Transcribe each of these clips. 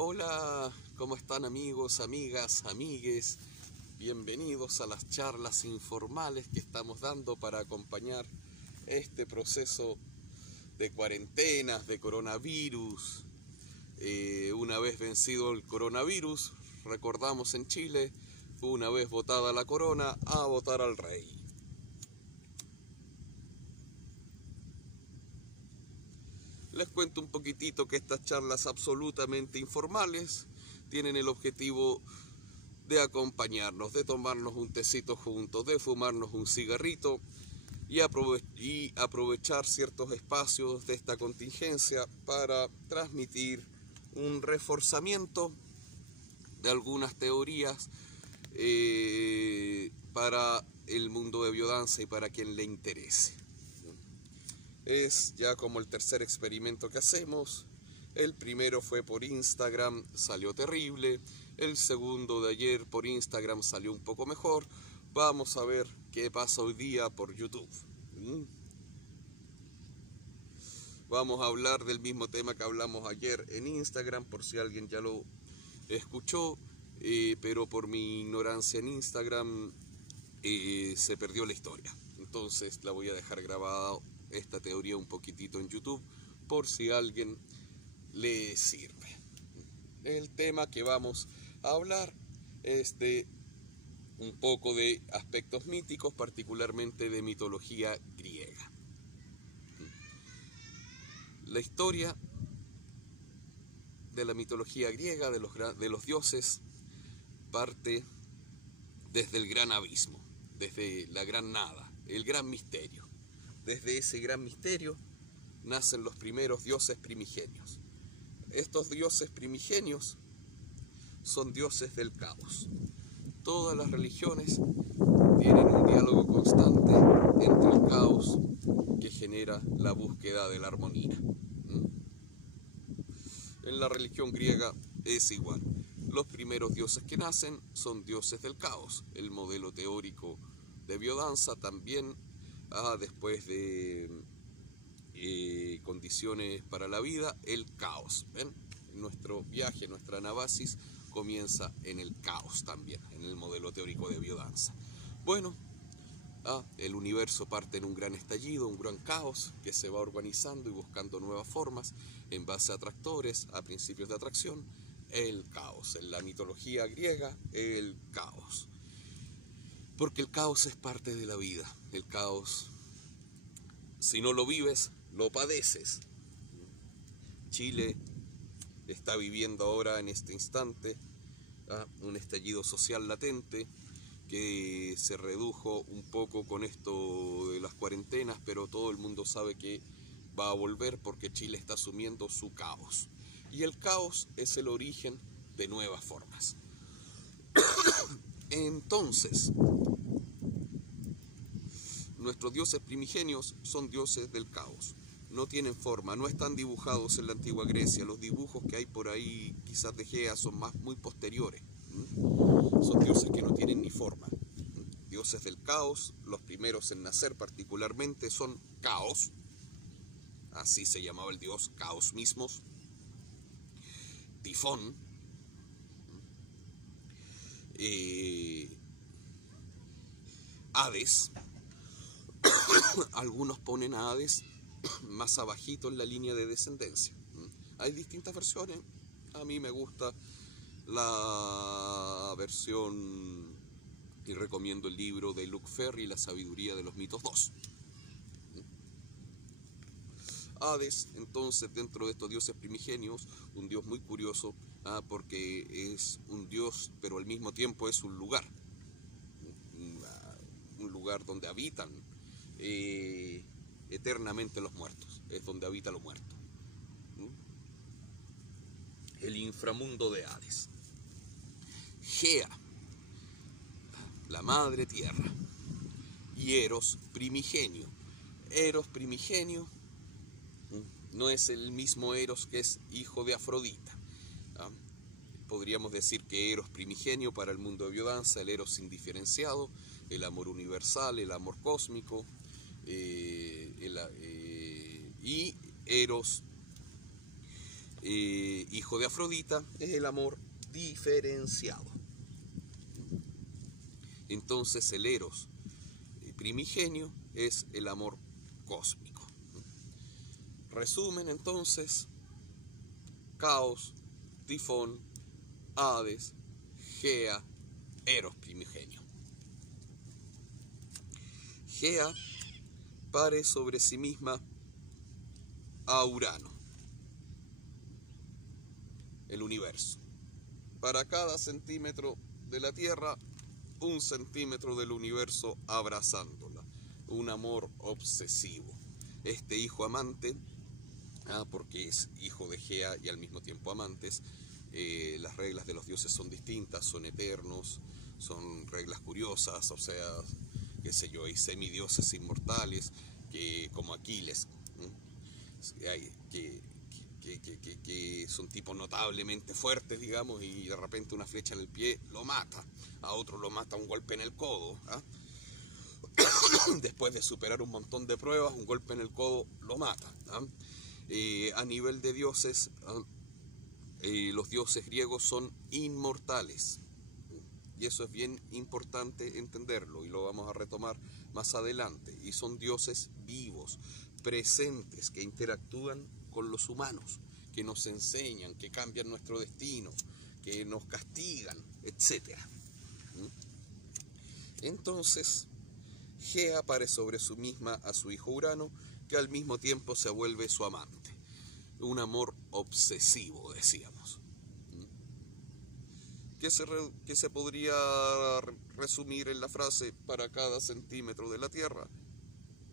Hola, ¿cómo están amigos, amigas, amigues? Bienvenidos a las charlas informales que estamos dando para acompañar este proceso de cuarentenas, de coronavirus. Una vez vencido el coronavirus, recordamos en Chile, una vez votada la corona, a votar al rey. Les cuento un poquitito que estas charlas absolutamente informales tienen el objetivo de acompañarnos, de tomarnos un tecito juntos, de fumarnos un cigarrito y aprovechar ciertos espacios de esta contingencia para transmitir un reforzamiento de algunas teorías para el mundo de biodanza y para quien le interese. Es ya como el tercer experimento que hacemos. El primero fue por Instagram, salió terrible. El segundo de ayer por Instagram salió un poco mejor. Vamos a ver qué pasa hoy día por YouTube. Vamos a hablar del mismo tema que hablamos ayer en Instagram, por si alguien ya lo escuchó, pero por mi ignorancia en Instagram se perdió la historia. Entonces la voy a dejar grabada esta teoría un poquitito en YouTube por si a alguien le sirve. El tema que vamos a hablar es de un poco de aspectos míticos, particularmente de mitología griega. La historia de la mitología griega, de los dioses, parte desde el gran abismo, desde la gran nada, el gran misterio. Desde ese gran misterio nacen los primeros dioses primigenios. Estos dioses primigenios son dioses del caos. Todas las religiones tienen un diálogo constante entre el caos que genera la búsqueda de la armonía. En la religión griega es igual. Los primeros dioses que nacen son dioses del caos. El modelo teórico de biodanza también, después de condiciones para la vida, el caos. ¿Ven? Nuestro viaje, nuestra anabasis comienza en el caos también, en el modelo teórico de biodanza. Bueno, el universo parte en un gran estallido, un gran caos que se va organizando y buscando nuevas formas en base a atractores, a principios de atracción. El caos, en la mitología griega, el caos. Porque el caos es parte de la vida. El caos, si no lo vives, lo padeces. Chile está viviendo ahora en este instante un estallido social latente que se redujo un poco con esto de las cuarentenas, pero todo el mundo sabe que va a volver porque Chile está asumiendo su caos. Y el caos es el origen de nuevas formas. Entonces, nuestros dioses primigenios son dioses del caos. No tienen forma, no están dibujados en la antigua Grecia. Los dibujos que hay por ahí, quizás de Gea, son muy posteriores. Son dioses que no tienen ni forma. Dioses del caos, los primeros en nacer particularmente son Caos. Así se llamaba el dios Caos mismos. Tifón. Hades. Algunos ponen a Hades más abajito en la línea de descendencia. Hay distintas versiones. A mí me gusta la versión y recomiendo el libro de Luc Ferry, La sabiduría de los mitos 2. Hades, entonces, dentro de estos dioses primigenios, un dios muy curioso, porque es un dios, pero al mismo tiempo es un lugar donde habitan eternamente los muertos, es donde habita lo muerto. El inframundo de Hades. Gea, la madre tierra, y Eros primigenio. Eros primigenio no es el mismo Eros que es hijo de Afrodita. Podríamos decir que Eros primigenio para el mundo de biodanza, el Eros indiferenciado, el amor universal, el amor cósmico, y Eros hijo de Afrodita, es el amor diferenciado. Entonces el Eros primigenio es el amor cósmico. Resumen entonces: Caos, Tifón, Hades, Gea, Eros primigenio. Gea pare sobre sí misma a Urano, el universo. Para cada centímetro de la Tierra, 1 centímetro del universo abrazándola. Un amor obsesivo. Este hijo amante, porque es hijo de Gea y al mismo tiempo amantes, las reglas de los dioses son distintas, son eternos, son reglas curiosas, o sea, qué sé yo, hay semidioses inmortales, como Aquiles, que son tipos notablemente fuertes, digamos, y de repente una flecha en el pie lo mata, a otro lo mata un golpe en el codo, después de superar un montón de pruebas, un golpe en el codo lo mata. A nivel de dioses, los dioses griegos son inmortales, y eso es bien importante entenderlo, y lo vamos a retomar más adelante. Y son dioses vivos, presentes, que interactúan con los humanos, que nos enseñan, que cambian nuestro destino, que nos castigan, etc. Entonces, Gea pare sobre sí misma a su hijo Urano, que al mismo tiempo se vuelve su amante. Un amor obsesivo, decíamos. Que se podría resumir en la frase: para cada centímetro de la Tierra,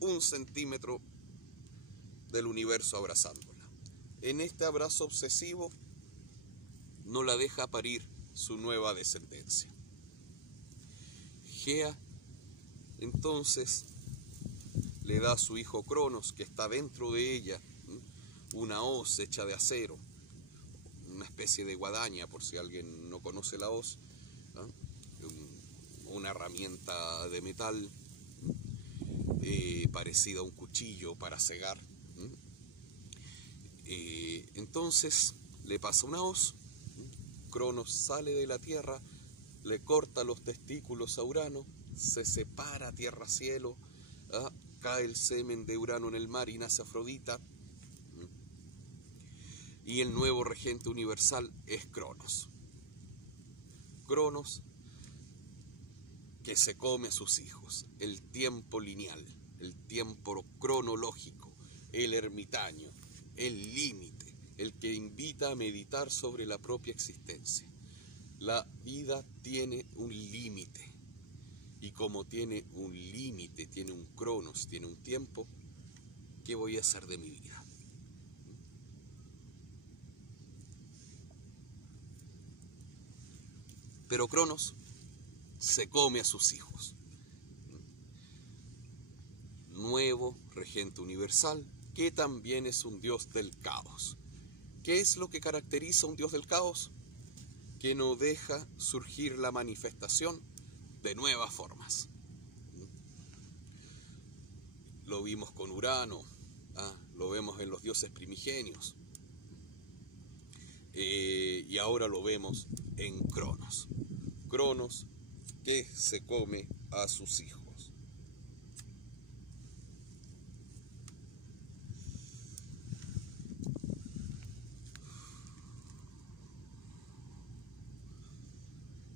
1 centímetro del universo abrazándola. En este abrazo obsesivo no la deja parir su nueva descendencia. Gea entonces le da a su hijo Cronos, que está dentro de ella, una hoz hecha de acero, una especie de guadaña, por si alguien no conoce la hoz, una herramienta de metal parecida a un cuchillo para segar. Entonces le pasa una hoz, Cronos sale de la tierra, le corta los testículos a Urano, se separa tierra-cielo, cae el semen de Urano en el mar y nace Afrodita. Y el nuevo regente universal es Cronos. Cronos, que se come a sus hijos, el tiempo lineal, el tiempo cronológico, el ermitaño, el límite, el que invita a meditar sobre la propia existencia. La vida tiene un límite, y como tiene un límite, tiene un Cronos, tiene un tiempo, ¿qué voy a hacer de mi vida? Pero Cronos se come a sus hijos. Nuevo regente universal, que también es un dios del caos. ¿Qué es lo que caracteriza a un dios del caos? Que no deja surgir la manifestación de nuevas formas. Lo vimos con Urano, lo vemos en los dioses primigenios, y ahora lo vemos en Cronos. Cronos, que se come a sus hijos.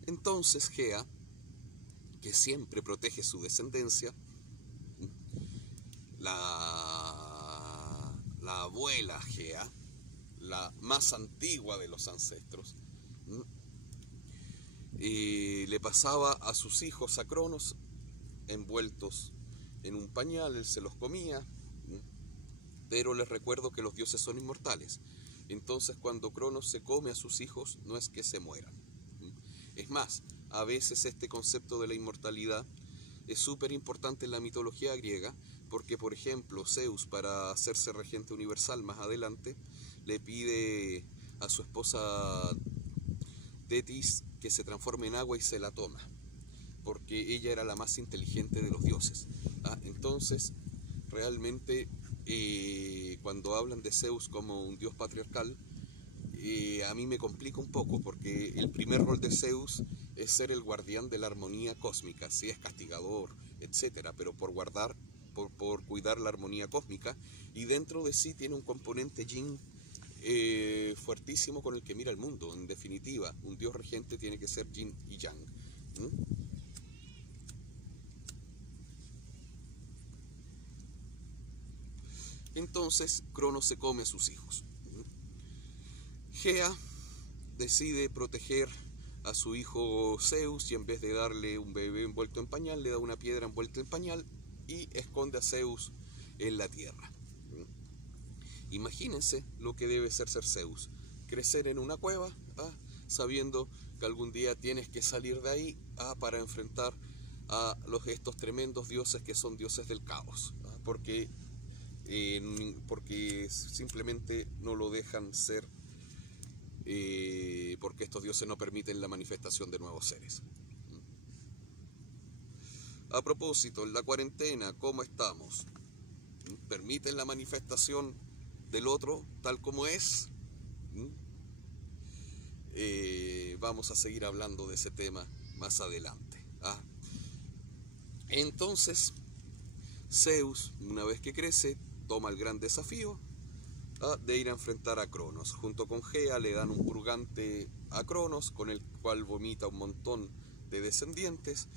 Entonces Gea, que siempre protege su descendencia, la abuela Gea, la más antigua de los ancestros, le pasaba a sus hijos a Cronos envueltos en un pañal, él se los comía, pero les recuerdo que los dioses son inmortales. Entonces cuando Cronos se come a sus hijos, no es que se mueran. Es más, a veces este concepto de la inmortalidad es súper importante en la mitología griega, porque por ejemplo Zeus, para hacerse regente universal más adelante, le pide a su esposa Tetis que se transforme en agua y se la toma, porque ella era la más inteligente de los dioses. Entonces, realmente, cuando hablan de Zeus como un dios patriarcal, a mí me complica un poco, porque el primer rol de Zeus es ser el guardián de la armonía cósmica, sí es castigador, etcétera, pero por cuidar la armonía cósmica, y dentro de sí tiene un componente yin fuertísimo con el que mira el mundo. En definitiva, un dios regente tiene que ser yin y yang. Entonces Cronos se come a sus hijos. Gea decide proteger a su hijo Zeus, y en vez de darle un bebé envuelto en pañal, le da una piedra envuelta en pañal y esconde a Zeus en la tierra. Imagínense lo que debe ser Zeus, crecer en una cueva, sabiendo que algún día tienes que salir de ahí para enfrentar a estos tremendos dioses que son dioses del caos, porque simplemente no lo dejan ser, porque estos dioses no permiten la manifestación de nuevos seres. A propósito, en la cuarentena, ¿cómo estamos? ¿Permiten la manifestación del otro tal como es? Vamos a seguir hablando de ese tema más adelante. Entonces, Zeus, una vez que crece, toma el gran desafío de ir a enfrentar a Cronos. Junto con Gea le dan un purgante a Cronos, con el cual vomita un montón de descendientes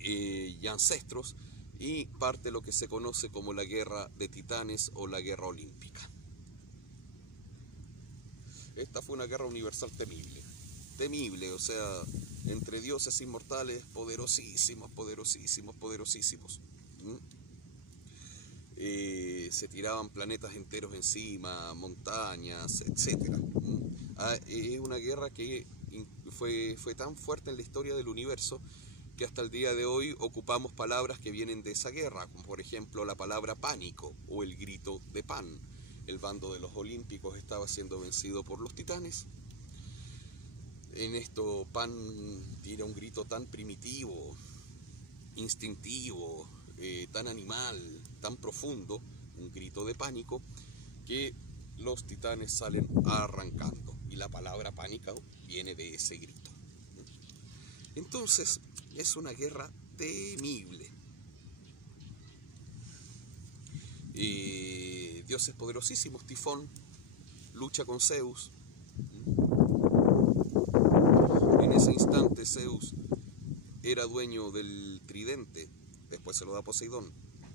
y ancestros, y parte lo que se conoce como la guerra de titanes o la guerra olímpica. Esta fue una guerra universal temible, o sea, entre dioses inmortales poderosísimos. Se tiraban planetas enteros encima, montañas, etc. Es una guerra que fue tan fuerte en la historia del universo que hasta el día de hoy ocupamos palabras que vienen de esa guerra, como por ejemplo la palabra pánico o el grito de Pan. El bando de los olímpicos estaba siendo vencido por los titanes. En esto Pan tira un grito tan primitivo, instintivo, tan animal, tan profundo, un grito de pánico, que los titanes salen arrancando, y la palabra pánico viene de ese grito. Entonces, es una guerra temible. Dioses poderosísimos, Tifón lucha con Zeus. En ese instante Zeus era dueño del tridente, después se lo da Poseidón,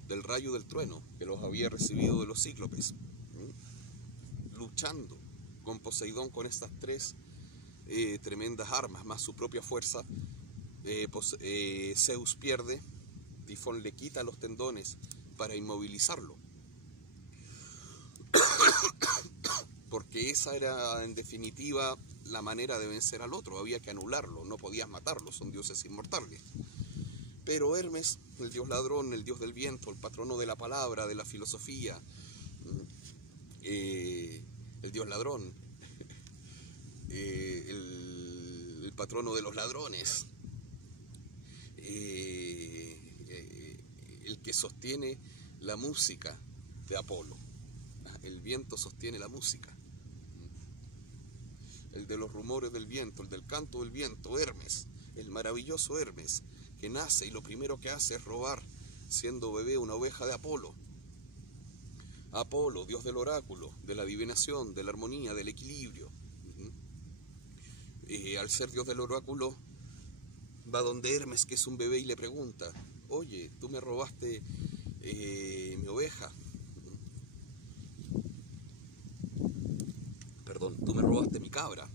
del rayo del trueno, que los había recibido de los cíclopes. Luchando con Poseidón con estas tres tremendas armas, más su propia fuerza, Zeus pierde. Tifón le quita los tendones para inmovilizarlo, porque esa era en definitiva la manera de vencer al otro. Había que anularlo, no podías matarlo, son dioses inmortales. Pero Hermes, el dios ladrón, el dios del viento, el patrono de la palabra, de la filosofía, el dios ladrón, el patrono de los ladrones, el que sostiene la música de Apolo. El viento sostiene la música. El de los rumores del viento, el del canto del viento, Hermes, el maravilloso Hermes, que nace y lo primero que hace es robar, siendo bebé, una oveja de Apolo. Apolo, dios del oráculo, de la adivinación, de la armonía, del equilibrio. Al ser dios del oráculo, va donde Hermes, que es un bebé, y le pregunta: oye, tú me robaste mi oveja. Perdón, tú me robaste mi cabra.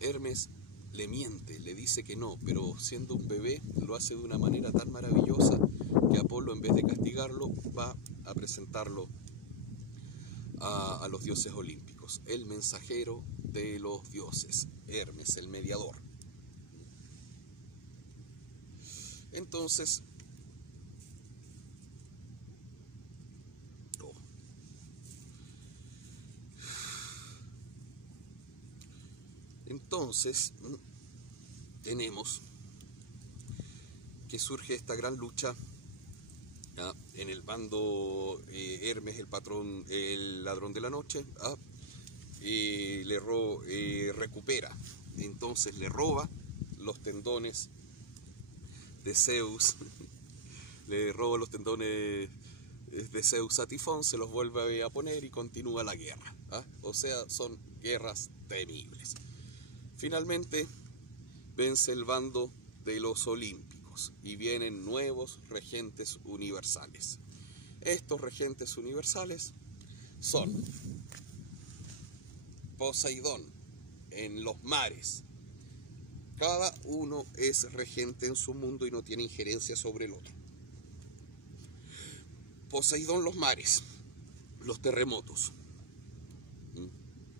Hermes le miente, le dice que no, pero siendo un bebé lo hace de una manera tan maravillosa que Apolo, en vez de castigarlo, va a presentarlo a los dioses olímpicos. El mensajero de los dioses, Hermes, el mediador. Entonces, tenemos que surge esta gran lucha en el bando Hermes, el patrón, el ladrón de la noche, recupera, entonces le roba los tendones de Zeus, le roba los tendones de Zeus a Tifón, se los vuelve a poner y continúa la guerra. O sea, son guerras temibles. Finalmente vence el bando de los olímpicos y vienen nuevos regentes universales. Estos regentes universales son Poseidón en los mares. Cada uno es regente en su mundo y no tiene injerencia sobre el otro. Poseidón los mares, los terremotos.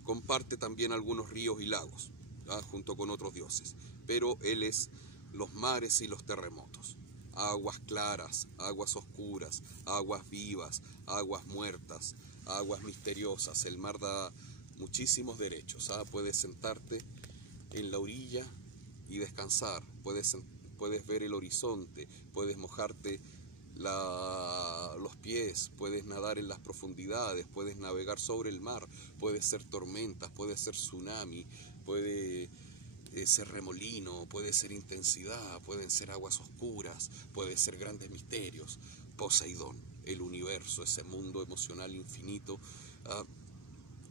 Comparte también algunos ríos y lagos, junto con otros dioses. Pero él es los mares y los terremotos. Aguas claras, aguas oscuras, aguas vivas, aguas muertas, aguas misteriosas. El mar da muchísimos derechos. Puedes sentarte en la orilla y descansar. Puedes ver el horizonte, puedes mojarte los pies, puedes nadar en las profundidades, puedes navegar sobre el mar, puede ser tormentas, puede ser tsunami, puede ser remolino, puede ser intensidad, pueden ser aguas oscuras, puede ser grandes misterios. Poseidón, el universo, ese mundo emocional infinito,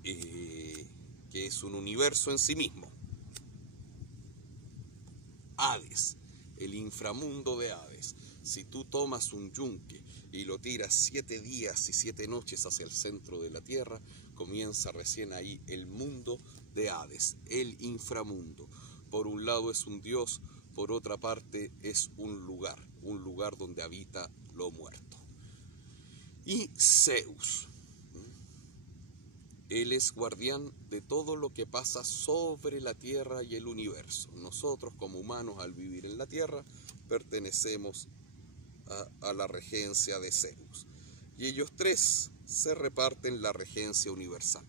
que es un universo en sí mismo. Hades, el inframundo de Hades. Si tú tomas un yunque y lo tiras 7 días y 7 noches hacia el centro de la tierra, comienza recién ahí el mundo de Hades, el inframundo. Por un lado es un dios, por otra parte es un lugar donde habita lo muerto. Y Zeus, él es guardián de todo lo que pasa sobre la tierra y el universo. Nosotros como humanos, al vivir en la tierra, pertenecemos a la regencia de Zeus. Y ellos tres se reparten la regencia universal.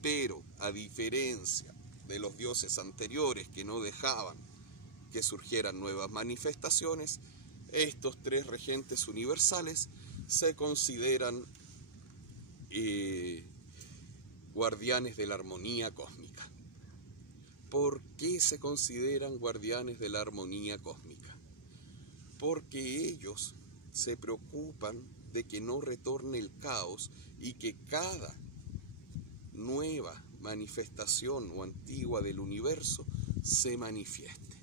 Pero, a diferencia de los dioses anteriores que no dejaban que surgieran nuevas manifestaciones, estos tres regentes universales se consideran guardianes de la armonía cósmica. ¿Por qué se consideran guardianes de la armonía cósmica? Porque ellos se preocupan de que no retorne el caos y que cada nueva manifestación o antigua del universo se manifieste.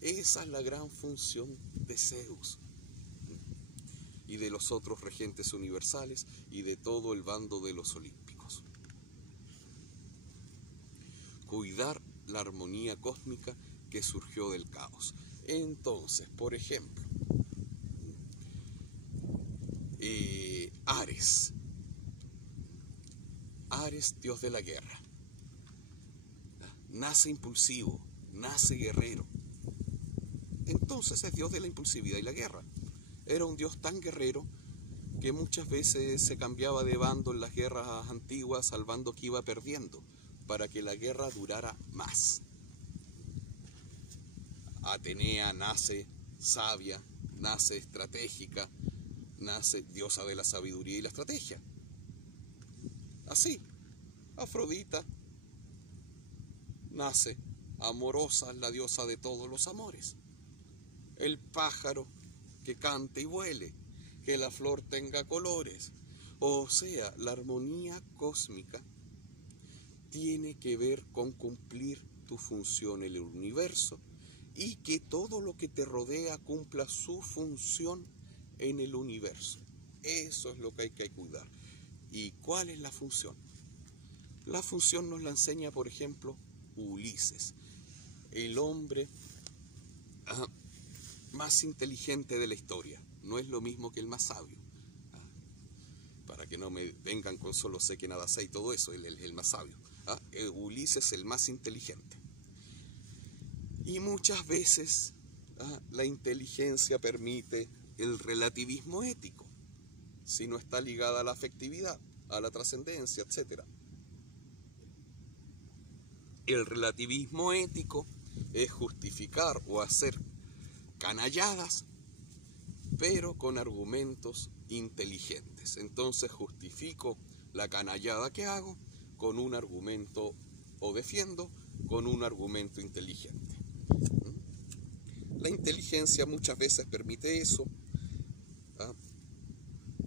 Esa es la gran función de Zeus y de los otros regentes universales y de todo el bando de los olímpicos. Cuidar la armonía cósmica que surgió del caos. Entonces, por ejemplo, Ares, dios de la guerra, nace impulsivo, nace guerrero. Entonces es dios de la impulsividad y la guerra. Era un dios tan guerrero que muchas veces se cambiaba de bando en las guerras antiguas al bando que iba perdiendo, para que la guerra durara más. Atenea nace sabia, nace estratégica, nace diosa de la sabiduría y la estrategia. Así, Afrodita nace amorosa, la diosa de todos los amores. El pájaro que cante y vuele, que la flor tenga colores. O sea, la armonía cósmica tiene que ver con cumplir tu función en el universo y que todo lo que te rodea cumpla su función en el universo. Eso es lo que hay que cuidar. ¿Y cuál es la función? La función nos la enseña, por ejemplo, Ulises, el hombre más inteligente de la historia. No es lo mismo que el más sabio. Para que no me vengan con solo sé que nada sé y todo eso, el más sabio. Ulises es el más inteligente. Y muchas veces la inteligencia permite el relativismo ético, si no está ligada a la afectividad, a la trascendencia, etc. El relativismo ético es justificar o hacer canalladas, pero con argumentos inteligentes. Entonces justifico la canallada que hago con un argumento, o defiendo con un argumento inteligente. La inteligencia muchas veces permite eso, ¿ah?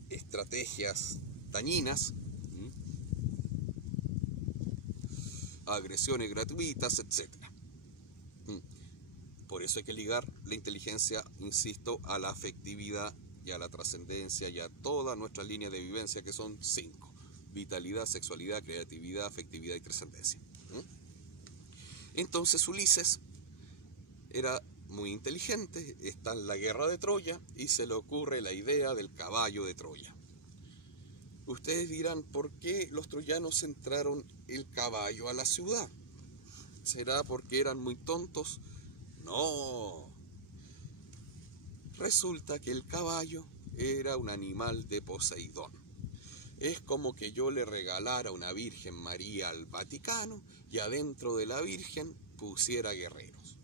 Estrategias dañinas, agresiones gratuitas, etc. Por eso hay que ligar la inteligencia, insisto, a la afectividad y a la trascendencia y a toda nuestra línea de vivencia, que son 5: vitalidad, sexualidad, creatividad, afectividad y trascendencia. Entonces Ulises era muy inteligente, está en la guerra de Troya y se le ocurre la idea del caballo de Troya. Ustedes dirán, ¿por qué los troyanos entraron el caballo a la ciudad? ¿Será porque eran muy tontos? No. Resulta que el caballo era un animal de Poseidón. Es como que yo le regalara una Virgen María al Vaticano y adentro de la Virgen pusiera guerreros.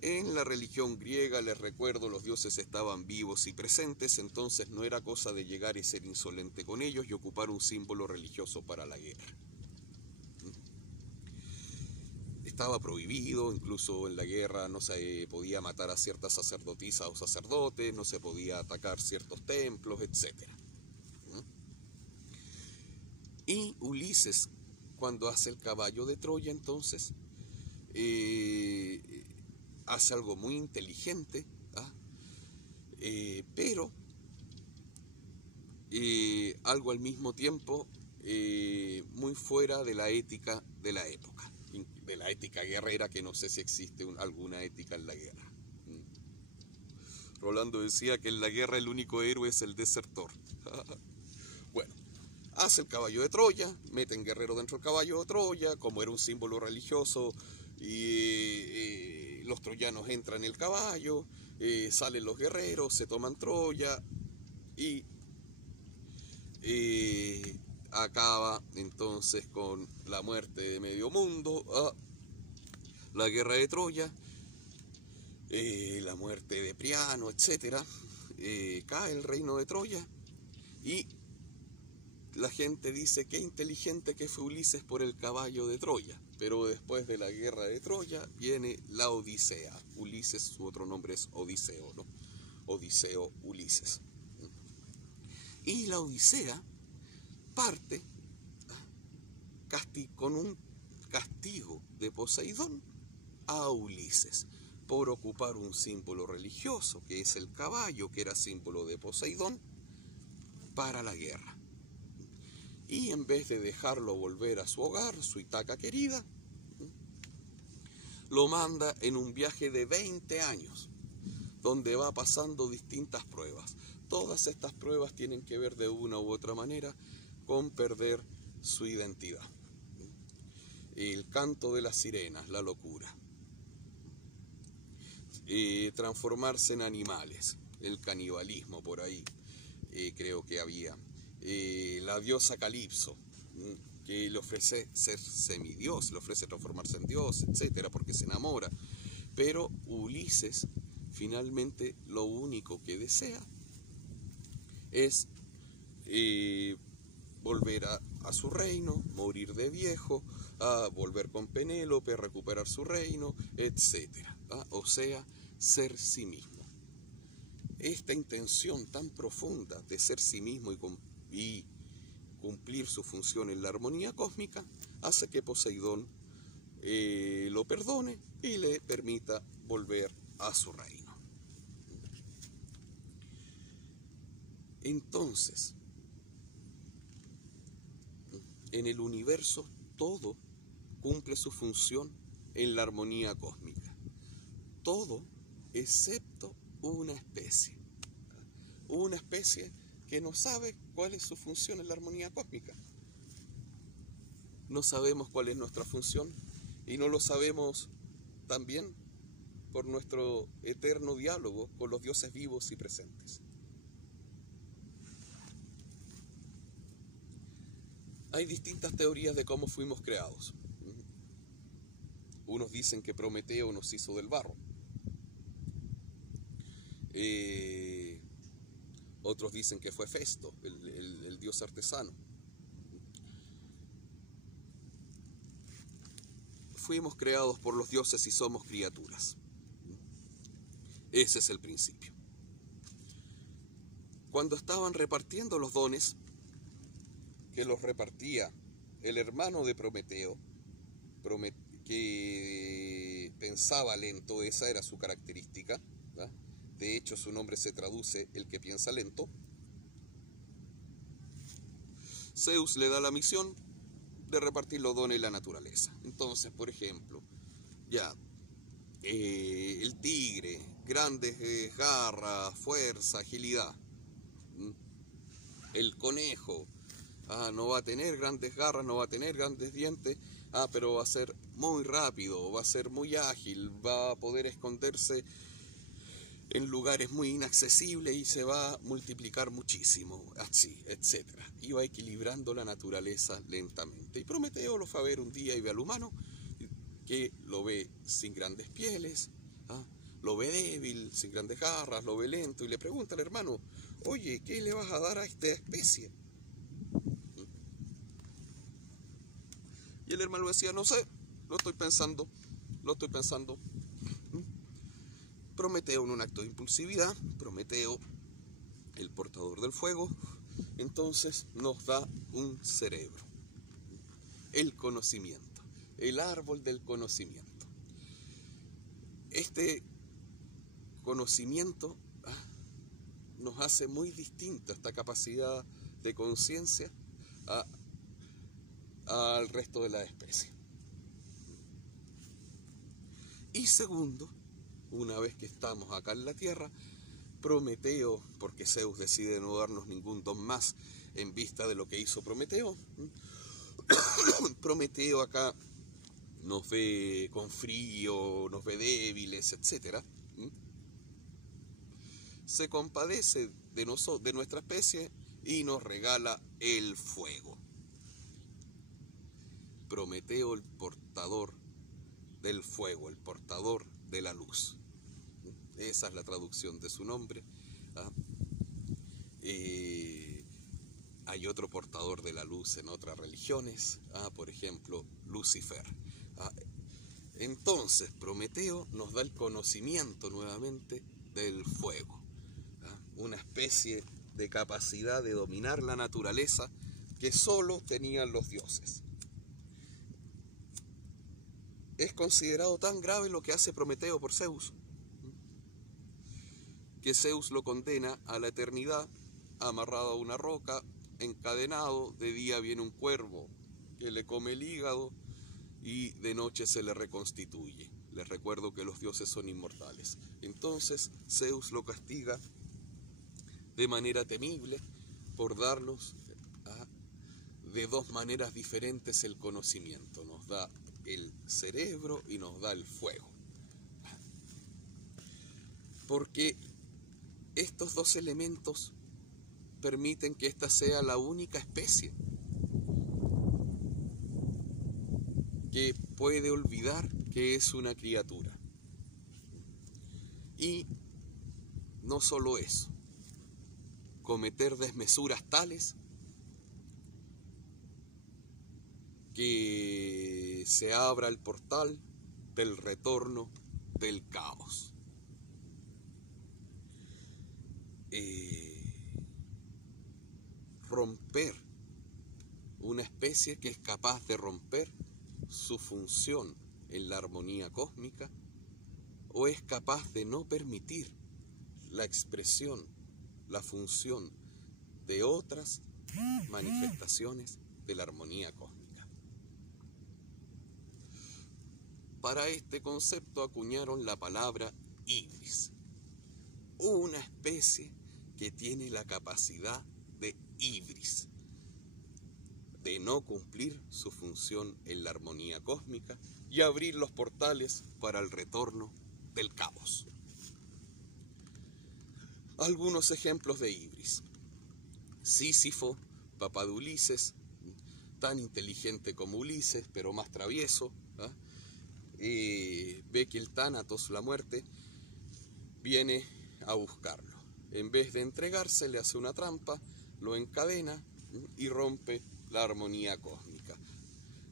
En la religión griega, les recuerdo, los dioses estaban vivos y presentes, entonces no era cosa de llegar y ser insolente con ellos y ocupar un símbolo religioso para la guerra. Estaba prohibido, incluso en la guerra no se podía matar a ciertas sacerdotisas o sacerdotes, no se podía atacar ciertos templos, etc. Y Ulises, cuando hace el caballo de Troya, entonces hace algo muy inteligente, pero algo al mismo tiempo muy fuera de la ética de la época, de la ética guerrera, que no sé si existe alguna ética en la guerra. Rolando decía que en la guerra el único héroe es el desertor. Bueno, hace el caballo de Troya, meten guerrero dentro del caballo de Troya, como era un símbolo religioso, y los troyanos entran en el caballo, salen los guerreros, se toman Troya y acaba entonces con la muerte de medio mundo, la guerra de Troya, la muerte de Priamo, etc. Cae el reino de Troya y la gente dice qué inteligente que fue Ulises por el caballo de Troya. Pero después de la guerra de Troya viene la Odisea. Ulises, su otro nombre es Odiseo, ¿no? Odiseo, Ulises. Y la Odisea parte con un castigo de Poseidón a Ulises por ocupar un símbolo religioso, que es el caballo, que era símbolo de Poseidón, para la guerra. Y en vez de dejarlo volver a su hogar, su Ítaca querida, lo manda en un viaje de 20 años, donde va pasando distintas pruebas. Todas estas pruebas tienen que ver de una u otra manera con perder su identidad. El canto de las sirenas, la locura. Transformarse en animales, el canibalismo por ahí, creo que había. La diosa Calipso, que le ofrece ser semidios, le ofrece transformarse en dios, etcétera, porque se enamora. Pero Ulises finalmente lo único que desea es volver a su reino, morir de viejo, volver con Penélope, recuperar su reino, etcétera. O sea, ser sí mismo. Esta intención tan profunda de ser sí mismo y cumplir su función en la armonía cósmica hace que Poseidón lo perdone y le permita volver a su reino. Entonces, en el universo todo cumple su función en la armonía cósmica. Todo excepto una especie. Una especie que no sabe cuál es su función en la armonía cósmica. No sabemos cuál es nuestra función y no lo sabemos también por nuestro eterno diálogo con los dioses vivos y presentes. Hay distintas teorías de cómo fuimos creados. Unos dicen que Prometeo nos hizo del barro. Otros dicen que fue Festo, el dios artesano. Fuimos creados por los dioses y somos criaturas. Ese es el principio. Cuando estaban repartiendo los dones, que los repartía el hermano de Prometeo, que pensaba lento, esa era su característica, ¿verdad? De hecho, su nombre se traduce el que piensa lento. Zeus le da la misión de repartir los dones y la naturaleza. Entonces, por ejemplo, el tigre, grandes garras, fuerza, agilidad. El conejo, no va a tener grandes garras, no va a tener grandes dientes, pero va a ser muy rápido, va a ser muy ágil, va a poder esconderse en lugares muy inaccesibles y se va a multiplicar muchísimo, así, etc. Y va equilibrando la naturaleza lentamente. Y Prometeo lo fue a ver un día y ve al humano, que lo ve sin grandes pieles, lo ve débil, sin grandes garras, lo ve lento, y le pregunta al hermano: oye, ¿qué le vas a dar a esta especie? Y el hermano decía: no sé, lo estoy pensando. Prometeo, en un acto de impulsividad, Prometeo, el portador del fuego, entonces nos da un cerebro, el conocimiento, el árbol del conocimiento. Este conocimiento nos hace muy distinta esta capacidad de conciencia al resto de la especie. Y segundo, una vez que estamos acá en la Tierra, Prometeo, porque Zeus decide no darnos ningún don más en vista de lo que hizo Prometeo, Prometeo acá nos ve con frío, nos ve débiles, etc. Se compadece de nuestra especie y nos regala el fuego. Prometeo, el portador del fuego, el portador de la luz. Esa es la traducción de su nombre. Hay otro portador de la luz en otras religiones, por ejemplo, Lucifer. Entonces, Prometeo nos da el conocimiento nuevamente del fuego, una especie de capacidad de dominar la naturaleza que solo tenían los dioses. Es considerado tan grave lo que hace Prometeo por Zeus, que Zeus lo condena a la eternidad, amarrado a una roca, encadenado. De día viene un cuervo que le come el hígado y de noche se le reconstituye. Les recuerdo que los dioses son inmortales. Entonces Zeus lo castiga de manera temible por darnos de dos maneras diferentes el conocimiento. Nos da el cerebro y nos da el fuego. Porque estos dos elementos permiten que esta sea la única especie que puede olvidar que es una criatura. Y no solo eso, cometer desmesuras tales que se abra el portal del retorno del caos. Romper una especie que es capaz de romper su función en la armonía cósmica, o es capaz de no permitir la expresión, la función de otras manifestaciones de la armonía cósmica. Para este concepto acuñaron la palabra ibris, una especie que tiene la capacidad de ibris, de no cumplir su función en la armonía cósmica y abrir los portales para el retorno del caos. Algunos ejemplos de ibris: Sísifo, papá de Ulises, tan inteligente como Ulises, pero más travieso, ve que el Tánatos, la muerte, viene a buscarlo. En vez de entregarse, le hace una trampa, lo encadena y rompe la armonía cósmica.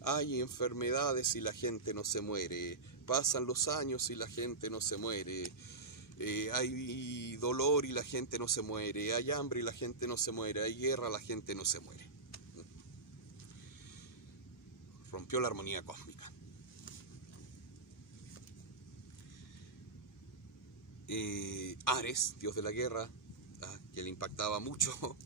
Hay enfermedades y la gente no se muere, pasan los años y la gente no se muere, hay dolor y la gente no se muere, hay hambre y la gente no se muere, hay guerra, la gente no se muere. Rompió la armonía cósmica. Ares, dios de la guerra, que le impactaba mucho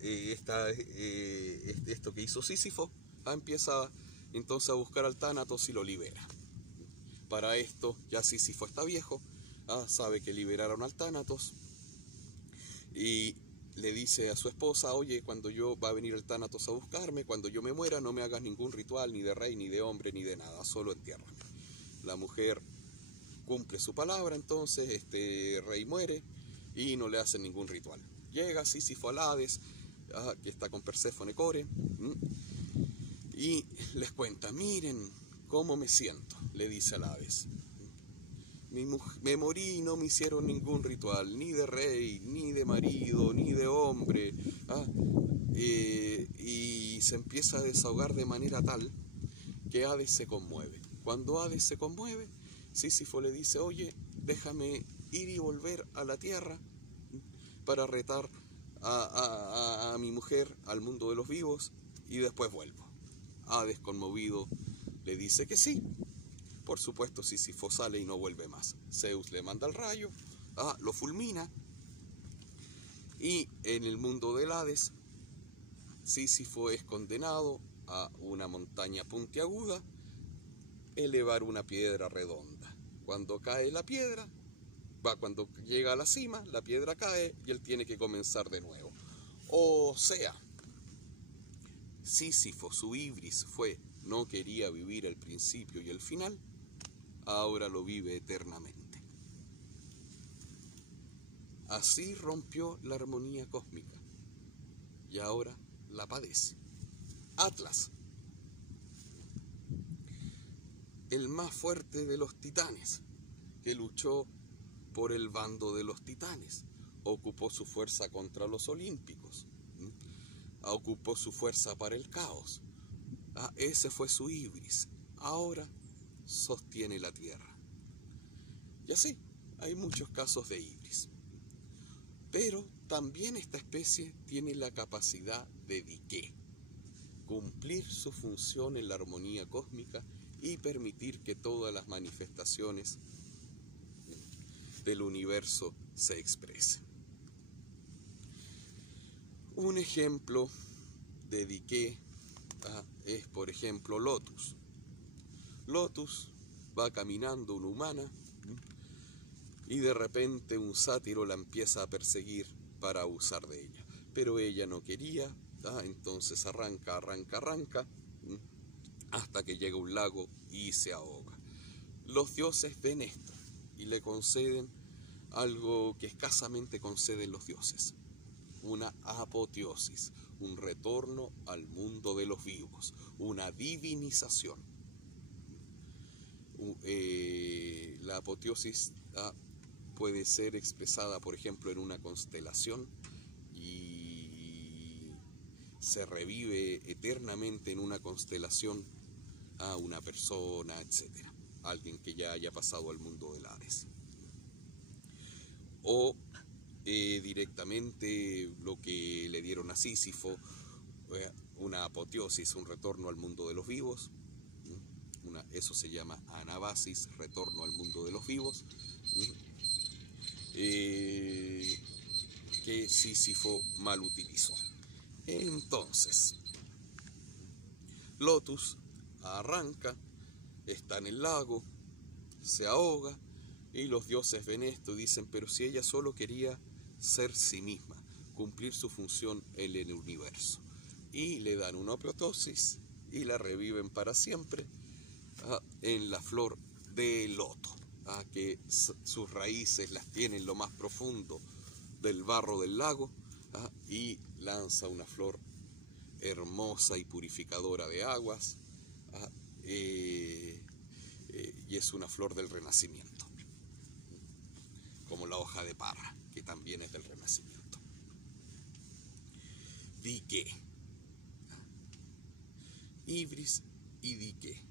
esto que hizo Sísifo, empieza entonces a buscar al Tánatos y lo libera. Para esto ya Sísifo está viejo, sabe que liberaron al Tánatos y le dice a su esposa: oye, cuando yo va a venir el Tánatos a buscarme, cuando yo me muera no me hagas ningún ritual ni de rey, ni de hombre, ni de nada, solo entiérrame. La mujer cumple su palabra, entonces este rey muere y no le hacen ningún ritual. Llega Sísifo al Hades, que está con Perséfone Core, y les cuenta: miren cómo me siento, le dice al Hades. Me morí y no me hicieron ningún ritual, ni de rey, ni de marido, ni de hombre. Y se empieza a desahogar de manera tal que Hades se conmueve. Cuando Hades se conmueve, Sísifo le dice: oye, déjame ir y volver a la tierra para retar a mi mujer al mundo de los vivos y después vuelvo. Hades, conmovido, le dice que sí. Por supuesto, Sísifo sale y no vuelve más. Zeus le manda el rayo, lo fulmina, y en el mundo del Hades, Sísifo es condenado a una montaña puntiaguda, elevar una piedra redonda. Cuando cae la piedra, cuando llega a la cima, la piedra cae y él tiene que comenzar de nuevo. O sea, Sísifo, su ibris fue: no quería vivir el principio y el final, ahora lo vive eternamente. Así rompió la armonía cósmica y ahora la padece. Atlas, el más fuerte de los titanes, que luchó por el bando de los titanes, ocupó su fuerza contra los olímpicos, ocupó su fuerza para el caos. Ese fue su ibris. Ahora sostiene la tierra. Y así, hay muchos casos de ibris. Pero también esta especie tiene la capacidad de diqué, cumplir su función en la armonía cósmica y permitir que todas las manifestaciones del universo se expresen. Un ejemplo de diqué es, por ejemplo, Lotus. Lotus va caminando una humana y de repente un sátiro la empieza a perseguir para abusar de ella. Pero ella no quería, entonces arranca, hasta que llega a un lago y se ahoga. Los dioses ven esto y le conceden algo que escasamente conceden los dioses: una apoteosis, un retorno al mundo de los vivos, una divinización. La apoteosis puede ser expresada, por ejemplo, en una constelación y se revive eternamente en una constelación a una persona, etc. Alguien que ya haya pasado al mundo del Hades. O directamente lo que le dieron a Sísifo, una apoteosis, un retorno al mundo de los vivos. Eso se llama anabasis, retorno al mundo de los vivos, que Sísifo mal utilizó. Entonces, Lotus arranca, está en el lago, se ahoga, y los dioses ven esto y dicen: pero si ella solo quería ser sí misma, cumplir su función en el universo. Y le dan una apoteosis y la reviven para siempre en la flor de loto, que sus raíces las tiene en lo más profundo del barro del lago, y lanza una flor hermosa y purificadora de aguas, y es una flor del renacimiento, como la hoja de parra, que también es del renacimiento. Dique, ibris y dique.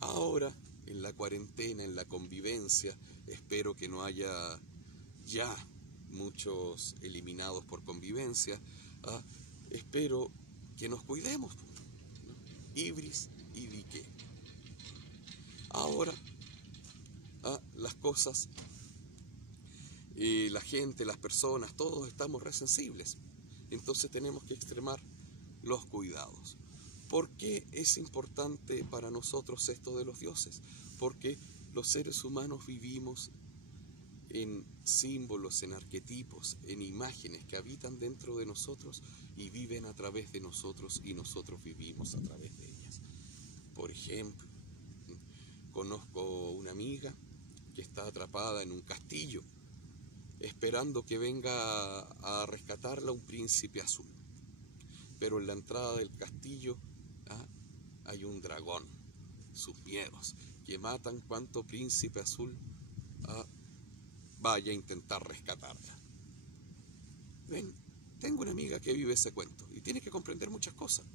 Ahora, en la cuarentena, en la convivencia, espero que no haya ya muchos eliminados por convivencia. Espero que nos cuidemos, ¿no? Ibris y dique. Ahora, las cosas, la gente, las personas, todos estamos resensibles. Entonces tenemos que extremar los cuidados. ¿Por qué es importante para nosotros esto de los dioses? Porque los seres humanos vivimos en símbolos, en arquetipos, en imágenes que habitan dentro de nosotros y viven a través de nosotros y nosotros vivimos a través de ellas. Por ejemplo, conozco una amiga que está atrapada en un castillo esperando que venga a rescatarla un príncipe azul. Pero en la entrada del castillo hay un dragón, sus miedos, que matan cuanto príncipe azul vaya a intentar rescatarla. Ven, tengo una amiga que vive ese cuento y tiene que comprender muchas cosas.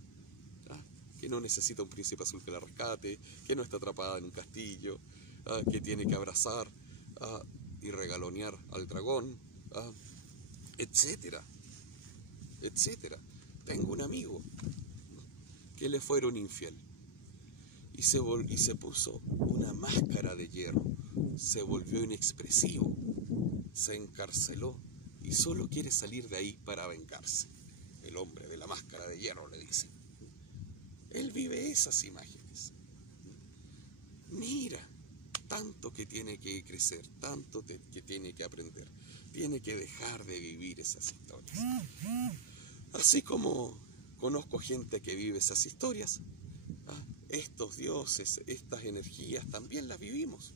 Que no necesita un príncipe azul que la rescate, que no está atrapada en un castillo, que tiene que abrazar y regalonear al dragón, etcétera, etcétera. Tengo un amigo que le fueron infiel y se puso una máscara de hierro, se volvió inexpresivo, se encarceló y solo quiere salir de ahí para vengarse. El hombre de la máscara de hierro, le dice. Él vive esas imágenes. Mira, tanto que tiene que crecer, tanto que tiene que aprender. Tiene que dejar de vivir esas historias. Así como conozco gente que vive esas historias, estos dioses, estas energías también las vivimos.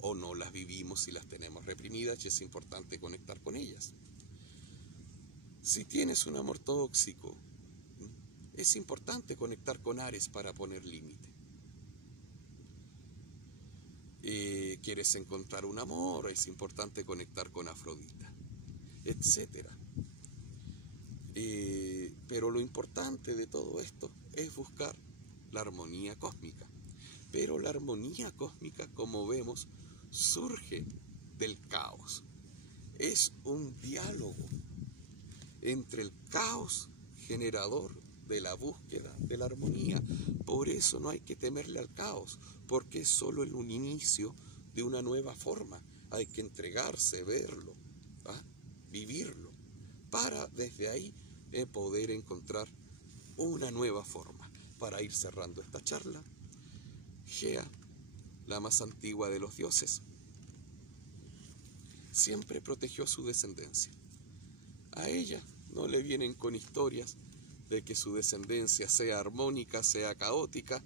O no las vivimos y las tenemos reprimidas y es importante conectar con ellas. Si tienes un amor tóxico, es importante conectar con Ares para poner límite. Quieres encontrar un amor, es importante conectar con Afrodita, etcétera. Pero lo importante de todo esto es buscar la armonía cósmica. Pero la armonía cósmica, como vemos, surge del caos. Es un diálogo entre el caos generador de la búsqueda de la armonía. Por eso no hay que temerle al caos, porque es solo un inicio de una nueva forma. Hay que entregarse, verlo, vivirlo, para desde ahí poder encontrar una nueva forma. Para ir cerrando esta charla, Gea, la más antigua de los dioses, siempre protegió a su descendencia. A ella no le vienen con historias de que su descendencia sea armónica, sea caótica.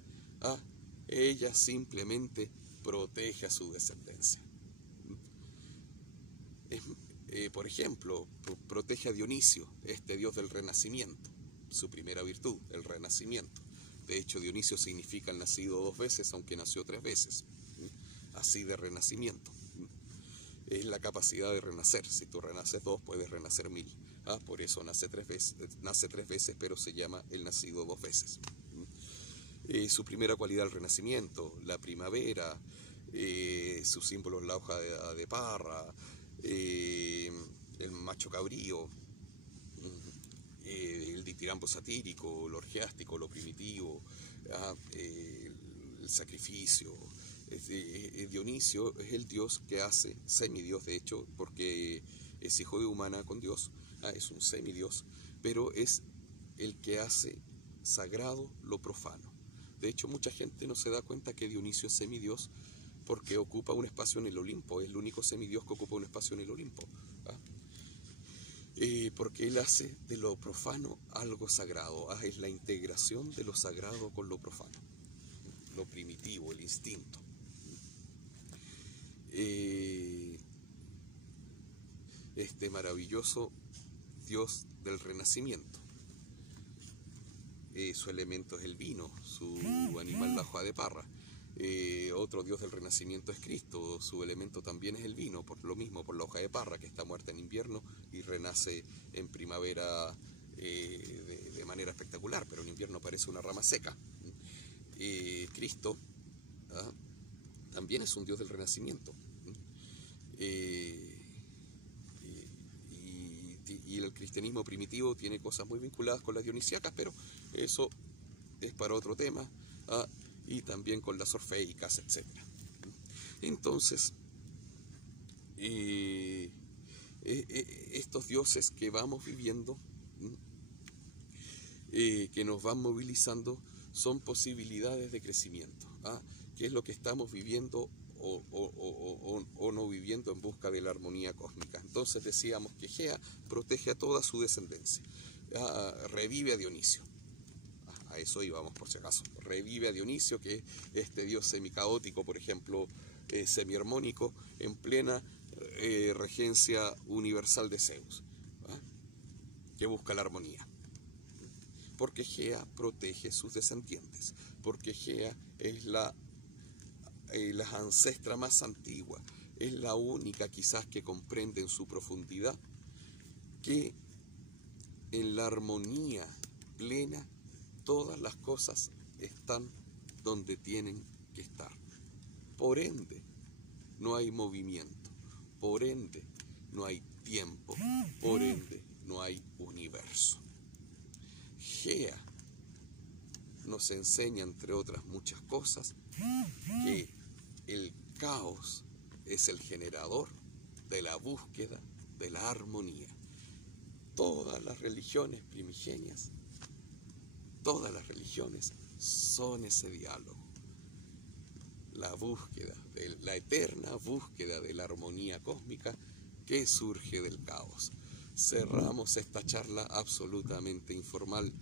Ella simplemente protege a su descendencia. Por ejemplo, protege a Dionisio, este dios del renacimiento, su primera virtud, el renacimiento. De hecho, Dionisio significa el nacido 2 veces, aunque nació 3 veces. Así de renacimiento. Es la capacidad de renacer. Si tú renaces 2, puedes renacer 1000. Por eso nace 3 veces, pero se llama el nacido 2 veces. Su primera cualidad, el renacimiento, la primavera, su símbolo es la hoja de parra, el macho cabrío, el ditirambo satírico, lo orgiástico, lo primitivo, el sacrificio. Dionisio es el dios que hace, semidios de hecho, porque es hijo de humana con Dios, es un semidios, pero es el que hace sagrado lo profano. De hecho, mucha gente no se da cuenta que Dionisio es semidios porque ocupa un espacio en el Olimpo, es el único semidios que ocupa un espacio en el Olimpo. Porque él hace de lo profano algo sagrado, es la integración de lo sagrado con lo profano, lo primitivo, el instinto. Este maravilloso dios del renacimiento, su elemento es el vino, su animal la hoja de parra, Otro dios del renacimiento es Cristo, su elemento también es el vino, por lo mismo, por la hoja de parra, que está muerta en invierno y renace en primavera de manera espectacular, pero en invierno parece una rama seca. Cristo también es un dios del renacimiento. Y el cristianismo primitivo tiene cosas muy vinculadas con las dionisíacas, pero eso es para otro tema, y también con las orfeicas, etc. Entonces, estos dioses que vamos viviendo, que nos van movilizando, son posibilidades de crecimiento, que es lo que estamos viviendo o no viviendo en busca de la armonía cósmica. Entonces decíamos que Gea protege a toda su descendencia, revive a Dionisio. A eso íbamos, por si acaso. Revive a Dionisio, que es este dios semicaótico, por ejemplo, semiarmónico, en plena regencia universal de Zeus, que busca la armonía. Porque Gea protege sus descendientes, porque Gea es la ancestra más antigua, es la única quizás que comprende en su profundidad que en la armonía plena todas las cosas están donde tienen que estar. Por ende, no hay movimiento, por ende, no hay tiempo, por ende, no hay universo. Gea nos enseña, entre otras muchas cosas, que el caos es el generador de la búsqueda de la armonía. Todas las religiones primigenias, todas las religiones son ese diálogo. La búsqueda, la eterna búsqueda de la armonía cósmica que surge del caos. Cerramos esta charla absolutamente informal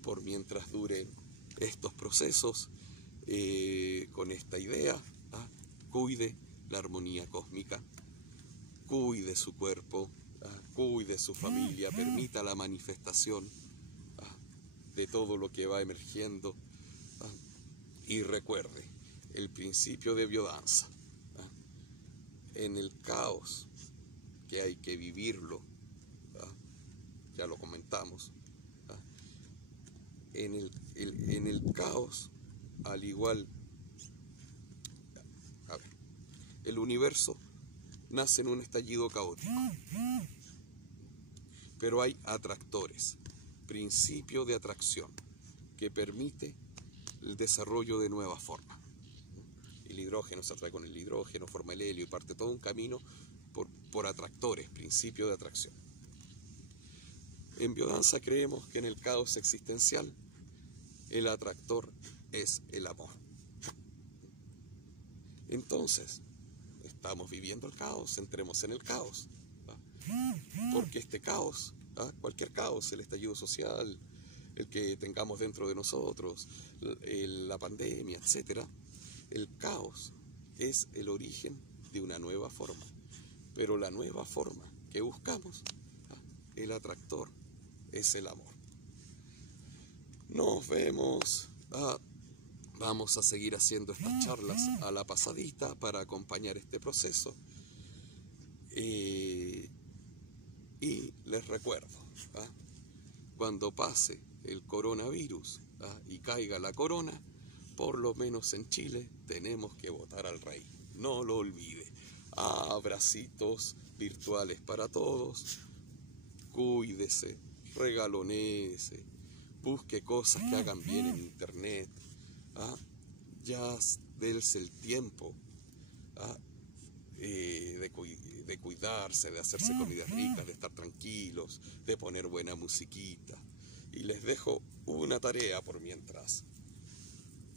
por mientras duren estos procesos, con esta idea. Cuide la armonía cósmica, cuide su cuerpo, cuide su familia, permita la manifestación de todo lo que va emergiendo, y recuerde el principio de biodanza. En el caos, que hay que vivirlo, ya lo comentamos, en el caos, al igual, el universo nace en un estallido caótico, pero hay atractores, principio de atracción, que permite el desarrollo de nuevas formas. El hidrógeno se atrae con el hidrógeno, forma el helio y parte todo un camino por atractores, principio de atracción. En biodanza creemos que en el caos existencial el atractor es el amor. Entonces, estamos viviendo el caos, entremos en el caos, porque este caos, cualquier caos, el estallido social, el que tengamos dentro de nosotros, la pandemia, etc., el caos es el origen de una nueva forma, pero la nueva forma que buscamos, el atractor es el amor. Nos vemos. Vamos a seguir haciendo estas charlas a la pasadita para acompañar este proceso. Y les recuerdo, cuando pase el coronavirus y caiga la corona, por lo menos en Chile tenemos que votar al rey. No lo olvide. Abracitos virtuales para todos. Cuídese, regalonéese, busque cosas que hagan bien en internet. Ya dése el tiempo de cuidarse, de hacerse comidas ricas, de estar tranquilos, de poner buena musiquita. Y les dejo una tarea por mientras.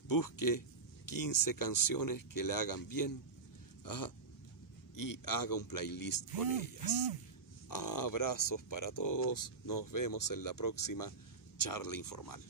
Busque 15 canciones que le hagan bien, y haga un playlist con ellas. Abrazos para todos. Nos vemos en la próxima charla informal.